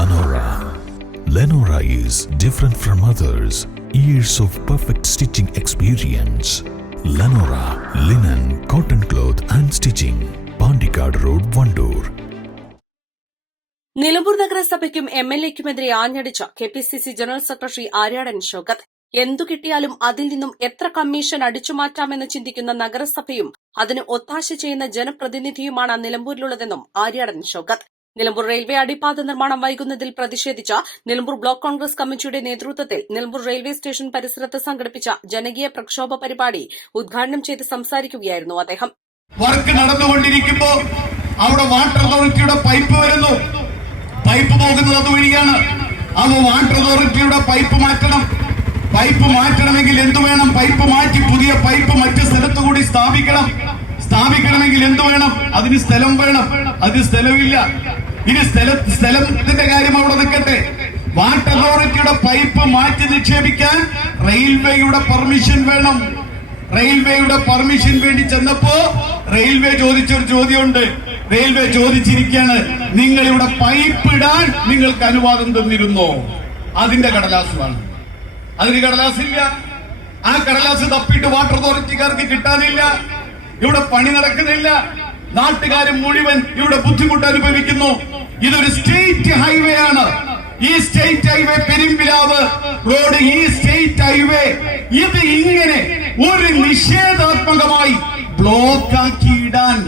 Lenora. Lenora is different from others. Years of perfect stitching experience. Lenora, linen, cotton cloth and stitching. Pandikad Road, Vandoor. Nilambur നഗരസഭയ്ക്കും എംഎൽഎക്കുമെതിരെ ആഞ്ഞടിച്ച KPCC general secretary Aryadan Shoukath. എന്തു കിട്ടിയാലും അതിൽ നിന്നും എത്ര കമ്മീഷൻ അടിച്ചുമാറ്റാമെന്ന് ചിന്തിക്കുന്ന നഗരസഭയും അതിന് ഒത്താശ ചെയ്യുന്ന ജനപ്രതിനിധിയുമാണ് നിലമ്പൂരിലുള്ളതെന്നും ആര്യാടൻ ഷൗക്കത്ത്. നിലമ്പൂർ റെയിൽവേ അടിപ്പാത നിർമ്മാണം വൈകുന്നതിൽ പ്രതിഷേധിച്ച നിലമ്പൂർ ബ്ലോക്ക് കോൺഗ്രസ് കമ്മിറ്റിയുടെ നേതൃത്വത്തിൽ നിലമ്പൂർ റെയിൽവേ സ്റ്റേഷൻ പരിസരത്ത് സംഘടിപ്പിച്ച ജനകീയ പ്രക്ഷോഭ പരിപാടി ഉദ്ഘാടനം ചെയ്ത് സംസാരിക്കുകയായിരുന്നു അദ്ദേഹം. വർക്ക് നടന്നുകൊണ്ടിരിക്കുമ്പോൾ അവിടെ വാട്ടർ അതോറിറ്റിയുടെ പൈപ്പ് വരുന്നു. പൈപ്പ് പോകുന്നത് അതുവഴിയാണ്. അപ്പോൾ വാട്ടർ അതോറിറ്റിയുടെ പൈപ്പ് മാറ്റണം. പൈപ്പ് മാറ്റണമെങ്കിൽ എന്തു വേണം? പൈപ്പ് മാറ്റി പുതിയ പൈപ്പ് മറ്റു സ്ഥലത്തു കൂടി സ്ഥാപിക്കണമെങ്കിൽ എന്തു വേണം? അതിന് സ്ഥലം വേണം. അതിന് സ്ഥലമില്ല. ഇനി സ്ഥലത്തിന്റെ കാര്യം അവിടെ നിൽക്കട്ടെ. വാട്ടർ അതോറിറ്റിയുടെ പൈപ്പ് മാറ്റി നിക്ഷേപിക്കാൻ റെയിൽവേയുടെ പെർമിഷൻ വേണം. റെയിൽവേയുടെ പെർമിഷൻ വേണ്ടി ചെന്നപ്പോ റെയിൽവേ ചോദിച്ചൊരു ചോദ്യമുണ്ട്. റെയിൽവേ ചോദിച്ചിരിക്കുകയാണ്, നിങ്ങൾ ഇവിടെ പൈപ്പ് ഇടാൻ നിങ്ങൾക്ക് അനുവാദം തന്നിരുന്നോ? അതിന്റെ കടലാസുമാണ്. അതിന് കടലാസില്ല. ആ കടലാസ് തപ്പിയിട്ട് വാട്ടർ അതോറിറ്റിക്കാർക്ക് കിട്ടാനില്ല. ഇവിടെ പണി നടക്കുന്നില്ല. നാട്ടുകാർ മുഴുവൻ ഇവിടെ ബുദ്ധിമുട്ട് അനുഭവിക്കുന്നു. ഇതൊരു സ്റ്റേറ്റ് ഹൈവേ ആണ്. ഈ സ്റ്റേറ്റ് ഹൈവേ പെരുമ്പിലാവ് റോഡ്, ഈ സ്റ്റേറ്റ് ഹൈവേ ഇത് ഇങ്ങനെ ഒരു നിഷേധാത്മകമായി ബ്ലോക്കാക്കിയിടാൻ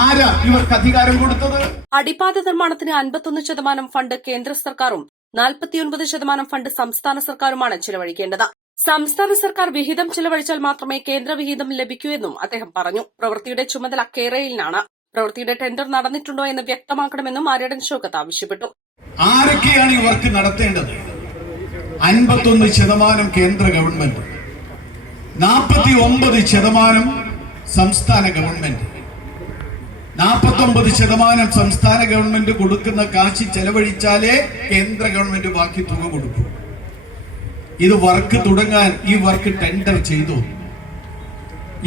ആരാ ഇവർക്ക് അധികാരം കൊടുത്തത്? അടിപ്പാത നിർമ്മാണത്തിന് 51% ഫണ്ട് കേന്ദ്ര സർക്കാരും 49% ഫണ്ട് സംസ്ഥാന സർക്കാരുമാണ് ചെലവഴിക്കേണ്ടത്. സംസ്ഥാന സർക്കാർ വിഹിതം ചെലവഴിച്ചാൽ മാത്രമേ കേന്ദ്ര വിഹിതം ലഭിക്കൂ എന്നും അദ്ദേഹം പറഞ്ഞു. പ്രവൃത്തിയുടെ ചുമതല കേരളയിലാണ്. പ്രവൃത്തിയുടെ ടെൻഡർ നടന്നിട്ടുണ്ടോ എന്ന് വ്യക്തമാക്കണമെന്നും ആര്യാടൻ ഷൗക്കത്ത് ആവശ്യപ്പെട്ടു. ആരൊക്കെയാണ് ഈ വർക്ക് നടത്തേണ്ടത്? 51% കേന്ദ്ര ഗവൺമെന്റ്, 49% സംസ്ഥാന ഗവൺമെന്റ്. 49% സംസ്ഥാന ഗവൺമെന്റ് കൊടുക്കുന്ന കാശ് ചെലവഴിച്ചാലേ കേന്ദ്ര ഗവൺമെന്റ് ബാക്കി തുക കൊടുക്കും. ഇത് വർക്ക് തുടങ്ങാൻ ഈ വർക്ക് ടെൻഡർ ചെയ്തു.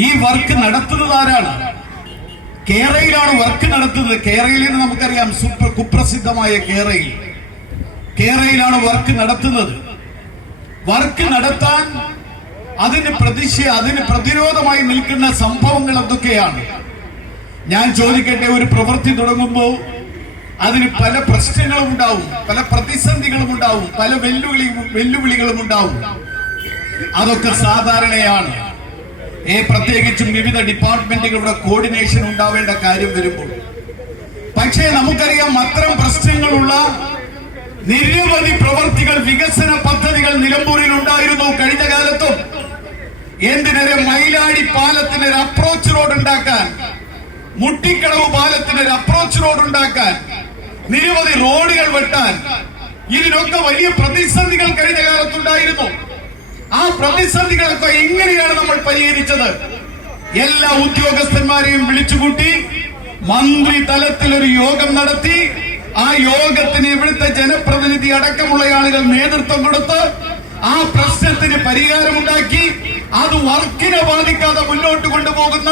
ഈ വർക്ക് നടത്തുന്നത് ആരാണ്? കേരളയിലാണ് വർക്ക് നടത്തുന്നത്. കേരളയിൽ നമുക്കറിയാം, കുപ്രസിദ്ധമായ കേരളയിലാണ് വർക്ക് നടത്തുന്നത്. വർക്ക് നടത്താൻ അതിന് പ്രതിരോധമായി നിൽക്കുന്ന സംഭവങ്ങൾ എന്തൊക്കെയാണ്? ഞാൻ ചോദിക്കട്ടെ, ഒരു പ്രവൃത്തി തുടങ്ങുമ്പോൾ അതിന് പല പ്രശ്നങ്ങളും ഉണ്ടാവും, പല പ്രതിസന്ധികളും ഉണ്ടാവും, പല വെല്ലുവിളികളും ഉണ്ടാവും. അതൊക്കെ സാധാരണയാണ്. പ്രത്യേകിച്ചും വിവിധ ഡിപ്പാർട്ട്മെന്റുകളുടെ കോർഡിനേഷൻ ഉണ്ടാവേണ്ട കാര്യം വരുമ്പോൾ. പക്ഷേ നമുക്കറിയാം, അത്തരം പ്രശ്നങ്ങളുള്ള നിരവധി പ്രവർത്തികൾ, വികസന പദ്ധതികൾ നിലമ്പൂരിൽ ഉണ്ടായിരുന്നു കഴിഞ്ഞ കാലത്തും. എന്തിനേറെ മൈലാടി പാലത്തിന് ഒരു അപ്രോച്ച് റോഡ് ഉണ്ടാക്കാൻ, മുട്ടിക്കടവ് പാലത്തിന് ഒരു അപ്രോച്ച് റോഡ് ഉണ്ടാക്കാൻ, നിരവധി റോഡുകൾ വെട്ടാൻ, ഇതിനൊക്കെ വലിയ പ്രതിസന്ധികൾ കഴിഞ്ഞ കാലത്തുണ്ടായിരുന്നു. ആ പ്രതിസന്ധികളൊക്കെ എങ്ങനെയാണ് നമ്മൾ പരിഹരിച്ചത്? എല്ലാ ഉദ്യോഗസ്ഥന്മാരെയും വിളിച്ചുകൂട്ടി മന്ത്രി തലത്തിൽ ഒരു യോഗം നടത്തി. ആ യോഗത്തിന് ഇവിടുത്തെ ജനപ്രതിനിധി അടക്കമുള്ള ആളുകൾ നേതൃത്വം കൊടുത്ത് ആ പ്രശ്നത്തിന് പരിഹാരമുണ്ടാക്കി. അത് വർക്കിനെ ബാധിക്കാതെ മുന്നോട്ട് കൊണ്ടുപോകുന്ന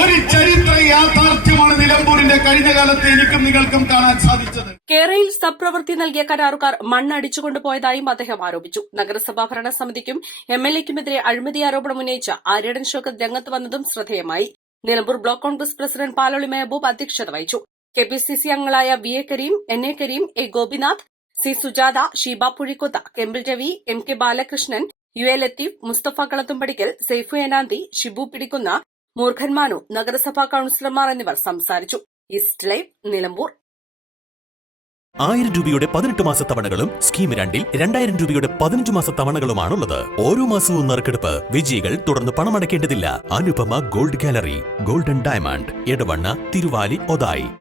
ഒരു ചരിത്ര യാഥാർത്ഥ്യമാണ് നിലമ്പൂരിന്റെ കഴിഞ്ഞ കാലത്ത് എനിക്കും നിങ്ങൾക്കും കാണാൻ സാധിച്ചത്. കേരളയിൽ സബ് പ്രവൃത്തി നൽകിയ കരാറുകാർ മണ്ണടിച്ചുകൊണ്ടുപോയതായും അദ്ദേഹം ആരോപിച്ചു. നഗരസഭാ ഭരണസമിതിക്കും എംഎൽഎക്കുമെതിരെ അഴിമതി ആരോപണം ഉന്നയിച്ച ആര്യാടൻ ഷൗക്കത്ത് രംഗത്ത് വന്നതും ശ്രദ്ധേയമായി. Nilambur block Congress president Paloli Mehaboob അധ്യക്ഷത വഹിച്ചു. കെപിസിസി അംഗങ്ങളായ V A Kareem, N A Kareem, A Gopinath, C Sujatha, Sheeba Puzhikkutha, കെമ്പിൾ Ravi, M K Balakrishnan, U A Latheef, Musthafa Kalathumpadikkal, Saifu Enanthi, Shibu പിടിക്കുന്ന, മൂർഖൻമാനു, നഗരസഭാ കൌൺസിലർമാർ എന്നിവർ സംസാരിച്ചു. East live, Nilambur. 1000 രൂപയുടെ 18 മാസ തവണകളും സ്കീം 2ൽ 2000 രൂപയുടെ 15 മാസ തവണകളുമാണുള്ളത്. ഓരോ മാസവും നറുക്കെടുപ്പ്. വിജയികൾ തുടർന്ന് പണമടയ്ക്കേണ്ടതില്ല. Anupama gold gallery, golden diamond, Edavanna, Thiruvali, Othayi.